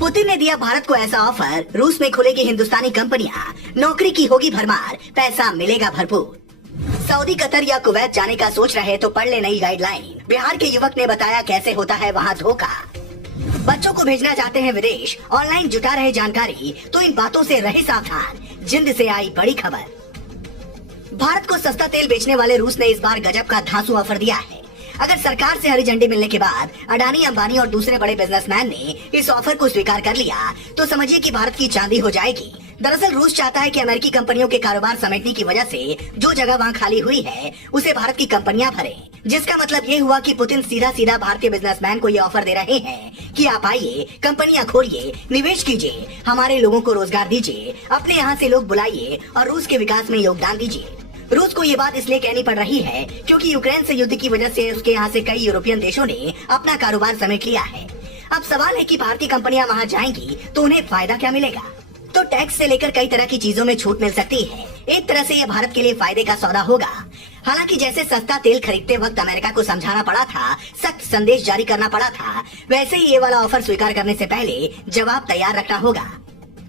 Putin ने दिया भारत को ऐसा ऑफर, रूस में खुलेगी हिंदुस्तानी कंपनियां, नौकरी की होगी भरमार, पैसा मिलेगा भरपूर। सऊदी, कतर या कुवैत जाने का सोच रहे तो पढ़ ले नई गाइडलाइन। बिहार के युवक ने बताया कैसे होता है वहाँ धोखा। बच्चों को भेजना चाहते हैं विदेश, ऑनलाइन जुटा रहे जानकारी, तो इन बातों से रहे सावधान। जिंद से आई बड़ी खबर। भारत को सस्ता तेल बेचने वाले रूस ने इस बार गजब का धांसू ऑफर दिया है। अगर सरकार से हरी झंडी मिलने के बाद अडानी, अंबानी और दूसरे बड़े बिजनेसमैन ने इस ऑफर को स्वीकार कर लिया तो समझिए कि भारत की चांदी हो जाएगी। दरअसल रूस चाहता है कि अमेरिकी कंपनियों के कारोबार समेटने की वजह से जो जगह वहाँ खाली हुई है उसे भारत की कंपनियां भरें। जिसका मतलब ये हुआ कि पुतिन सीधा सीधा भारतीय बिजनेसमैन को ये ऑफर दे रहे हैं कि आप आइए, कंपनियां खोलिए, निवेश कीजिए, हमारे लोगों को रोजगार दीजिए, अपने यहाँ से लोग बुलाइए और रूस के विकास में योगदान दीजिए। रूस को ये बात इसलिए कहनी पड़ रही है क्योंकि यूक्रेन से युद्ध की वजह से उसके यहाँ से कई यूरोपियन देशों ने अपना कारोबार समेट लिया है। अब सवाल है कि भारतीय कंपनियां वहाँ जाएंगी तो उन्हें फायदा क्या मिलेगा? तो टैक्स से लेकर कई तरह की चीजों में छूट मिल सकती है। एक तरह से ये भारत के लिए फायदे का सौदा होगा। हालांकि जैसे सस्ता तेल खरीदते वक्त अमेरिका को समझाना पड़ा था, सख्त संदेश जारी करना पड़ा था, वैसे ही ये वाला ऑफर स्वीकार करने से पहले जवाब तैयार रखना होगा।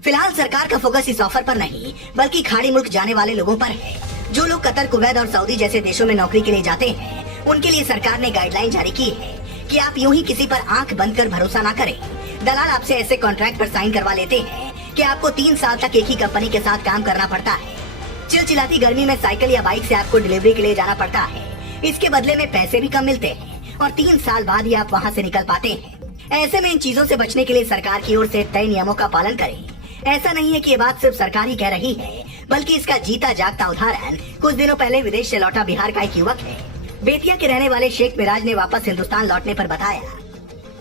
फिलहाल सरकार का फोकस इस ऑफर पर नहीं बल्कि खाड़ी मुल्क जाने वाले लोगों पर है। जो लोग कतर, कुवैत और सऊदी जैसे देशों में नौकरी के लिए जाते हैं उनके लिए सरकार ने गाइडलाइन जारी की है कि आप यूं ही किसी पर आंख बंद कर भरोसा ना करें। दलाल आपसे ऐसे कॉन्ट्रैक्ट पर साइन करवा लेते हैं कि आपको 3 साल तक एक ही कंपनी के साथ काम करना पड़ता है। चिलचिलाती गर्मी में साइकिल या बाइक से आपको डिलीवरी के लिए जाना पड़ता है। इसके बदले में पैसे भी कम मिलते हैं और 3 साल बाद ही आप वहाँ से निकल पाते हैं। ऐसे में इन चीजों से बचने के लिए सरकार की ओर से तय नियमों का पालन करें। ऐसा नहीं है कि ये बात सिर्फ सरकार ही कह रही है, बल्कि इसका जीता जागता उदाहरण कुछ दिनों पहले विदेश से लौटा बिहार का एक युवक है। बेतिया के रहने वाले शेख मिराज ने वापस हिंदुस्तान लौटने पर बताया,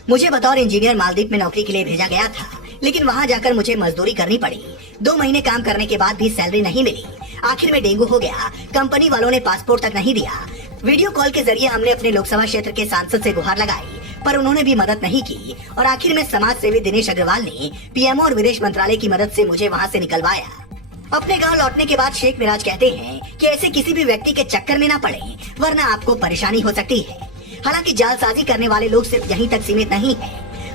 मुझे बतौर इंजीनियर मालदीव में नौकरी के लिए भेजा गया था, लेकिन वहाँ जाकर मुझे मजदूरी करनी पड़ी। 2 महीने काम करने के बाद भी सैलरी नहीं मिली। आखिर में डेंगू हो गया। कंपनी वालों ने पासपोर्ट तक नहीं दिया। वीडियो कॉल के जरिए हमने अपने लोकसभा क्षेत्र के सांसद से गुहार लगाई, पर उन्होंने भी मदद नहीं की और आखिर में समाज सेवी दिनेश अग्रवाल ने पीएमओ और विदेश मंत्रालय की मदद से मुझे वहाँ से निकलवाया। अपने गांव लौटने के बाद शेख मिराज कहते हैं कि ऐसे किसी भी व्यक्ति के चक्कर में ना पड़े, वरना आपको परेशानी हो सकती है। हालांकि जालसाजी करने वाले लोग सिर्फ यहीं तक सीमित नहीं है,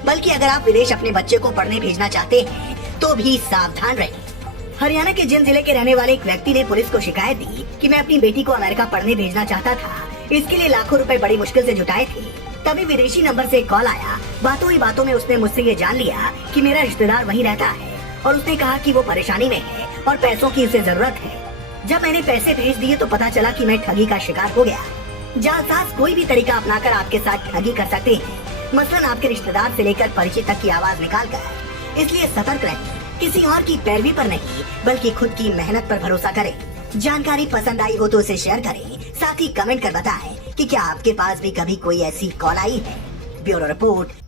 बल्कि अगर आप विदेश अपने बच्चे को पढ़ने भेजना चाहते हैं तो भी सावधान रहें। हरियाणा के जिंद जिले के रहने वाले एक व्यक्ति ने पुलिस को शिकायत दी कि मैं अपनी बेटी को अमेरिका पढ़ने भेजना चाहता था। इसके लिए लाखों रुपए बड़ी मुश्किल से जुटाए थे। तभी विदेशी नंबर से एक कॉल आया। बातों ही बातों में उसने मुझसे ये जान लिया कि मेरा रिश्तेदार वहीं रहता है और उसने कहा कि वो परेशानी में है और पैसों की उसे जरूरत है। जब मैंने पैसे भेज दिए तो पता चला कि मैं ठगी का शिकार हो गया। जालसाज कोई भी तरीका अपनाकर आपके साथ ठगी कर सकते हैं, मसलन आपके रिश्तेदार से लेकर परिचित तक की आवाज निकाल कर। इसलिए सतर्क रहें, किसी और की पैरवी पर नहीं बल्कि खुद की मेहनत पर भरोसा करें। जानकारी पसंद आई हो तो उसे शेयर करें, साथ ही कमेंट कर बताएं कि क्या आपके पास भी कभी कोई ऐसी कॉल आई है। Bureau report.